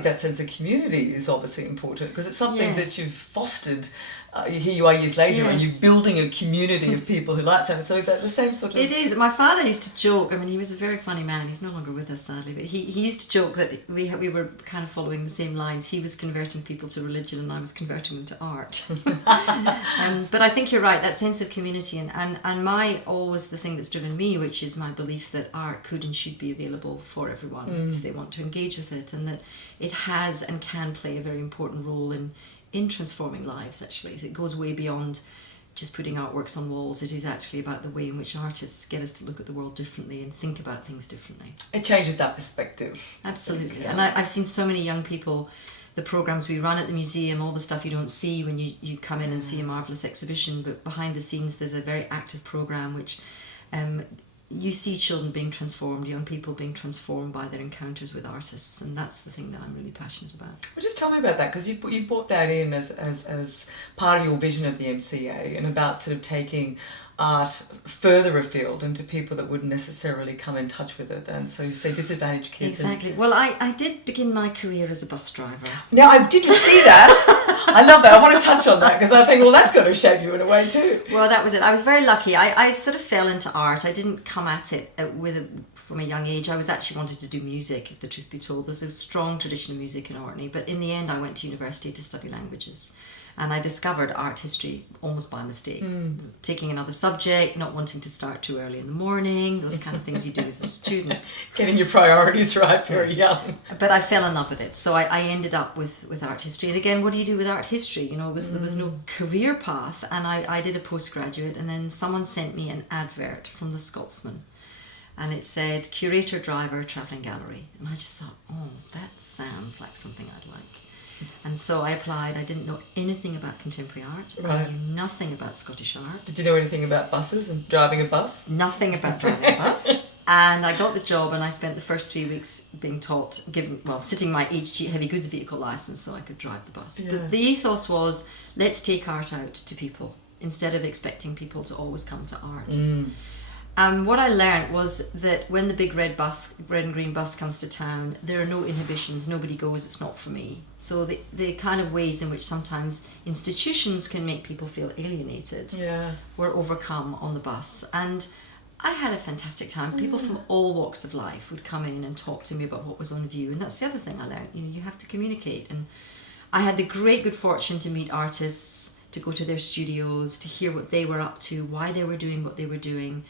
think that sense of community is obviously important, because it's something Yes. that you've fostered. Here you are years later, and you're building a community of people who like something. So that the same sort of... It is. My father used to joke, I mean, he was a very funny man, he's no longer with us sadly, but he used to joke that we were kind of following the same lines. He was converting people to religion and I was converting them to art. But I think you're right, that sense of community, and my always the thing that's driven me, which is my belief that art could and should be available for everyone if they want to engage with it, and that it has and can play a very important role in transforming lives. Actually, it goes way beyond just putting artworks on walls. It is actually about the way in which artists get us to look at the world differently and think about things differently. It changes that perspective. Absolutely. And I've seen so many young people, the programs we run at the museum, all the stuff you don't see when you come in and see a marvellous exhibition, but behind the scenes there's a very active program which you see children being transformed, young people being transformed by their encounters with artists, and that's the thing that I'm really passionate about. Well, just tell me about that, because you brought that in as part of your vision of the MCA, and about sort of taking art further afield into people that wouldn't necessarily come in touch with it, and so you say disadvantaged kids. Exactly. Well, I did begin my career as a bus driver. Now, I didn't see that. I love that. I want to touch on that, because I think, well, that's got to shape you in a way too. Well, that was it. I was very lucky. I sort of fell into art. I didn't come at it from a young age. I was actually wanted to do music, if the truth be told. There's a strong tradition of music in Orkney, but in the end I went to university to study languages. And I discovered art history almost by mistake. Taking another subject, not wanting to start too early in the morning, those kind of things you do as a student. Getting your priorities right very young. But I fell in love with it. So I ended up with art history. And again, what do you do with art history? You know, there was no career path. And I did a postgraduate, and then someone sent me an advert from the Scotsman. And it said, Curator, Driver, Travelling Gallery. And I just thought, oh, that sounds like something I'd like. And so I applied. I didn't know anything about contemporary art. Right. I knew nothing about Scottish art. Did you know anything about buses and driving a bus? Nothing about driving a bus. And I got the job, and I spent the first 3 weeks being taught, sitting my HG heavy goods vehicle license so I could drive the bus. Yeah. But the ethos was, let's take art out to people instead of expecting people to always come to art. What I learned was that when the big red and green bus comes to town, there are no inhibitions. Nobody goes, it's not for me. So the kind of ways in which sometimes institutions can make people feel alienated were overcome on the bus. And I had a fantastic time. People from all walks of life would come in and talk to me about what was on view. And that's the other thing I learned. You know, you have to communicate. And I had the great good fortune to meet artists, to go to their studios, to hear what they were up to, why they were doing what they were doing.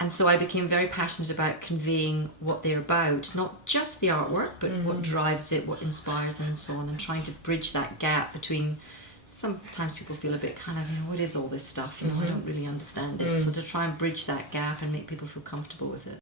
And so I became very passionate about conveying what they're about, not just the artwork, but what drives it, what inspires them and so on, and trying to bridge that gap between, sometimes people feel a bit kind of, you know, what is all this stuff? You know, I don't really understand it. So to try and bridge that gap and make people feel comfortable with it.